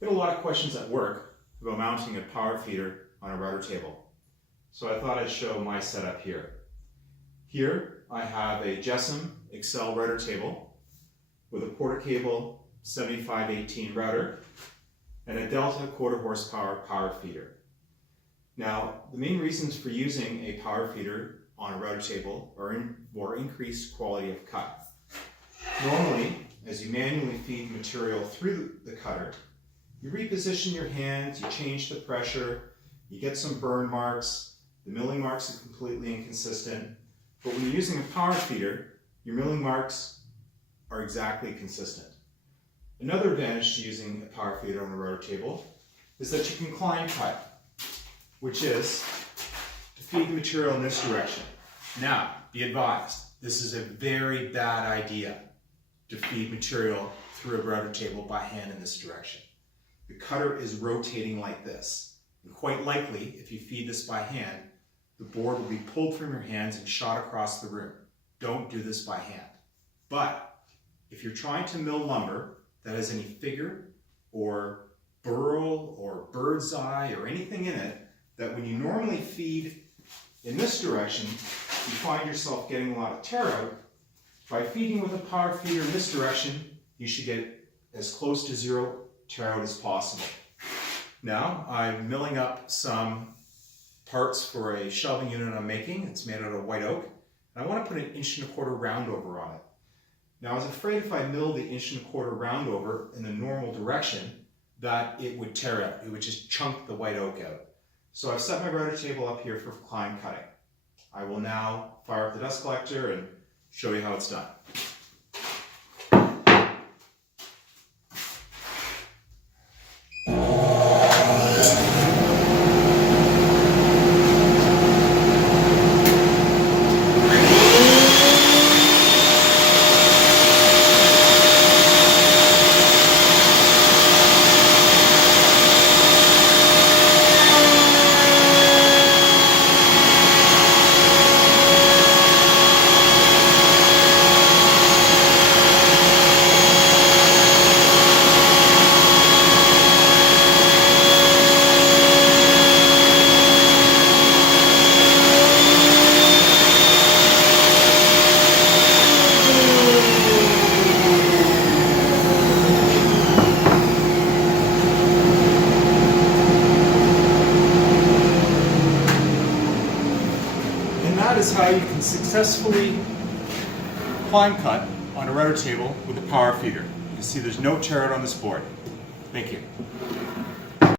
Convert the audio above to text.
get a lot of questions at work about mounting a power feeder on a router table. So I thought I'd show my setup here. Here I have a JessEm Router Table with a quarter cable 7518 router and a Delta quarter horsepower power feeder. Now, the main reasons for using a power feeder on a router table are for increased quality of cut. Normally, as you manually feed material through the cutter, you reposition your hands, you change the pressure, you get some burn marks, the milling marks are completely inconsistent, but when you're using a power feeder, your milling marks are exactly consistent. Another advantage to using a power feeder on a router table is that you can climb cut, which is to feed the material in this direction. Now, be advised, this is a very bad idea to feed material through a router table by hand in this direction. The cutter is rotating like this, and quite likely, if you feed this by hand, the board will be pulled from your hands and shot across the room. Don't do this by hand. But if you're trying to mill lumber that has any figure or burl or bird's eye or anything in it, that when you normally feed in this direction, you find yourself getting a lot of tear out, by feeding with a power feeder in this direction, you should get as close to zero tear out as possible. Now, I'm milling up some parts for a shelving unit I'm making. It's made out of white oak, and I want to put an 1¼ round over on it. Now, I was afraid if I milled the 1¼ round over in the normal direction, that it would tear out. It would just chunk the white oak out. So I've set my router table up here for climb cutting. I will now fire up the dust collector and show you how it's done. That is how you can successfully climb cut on a router table with a power feeder. You can see there's no tear out on this board. Thank you.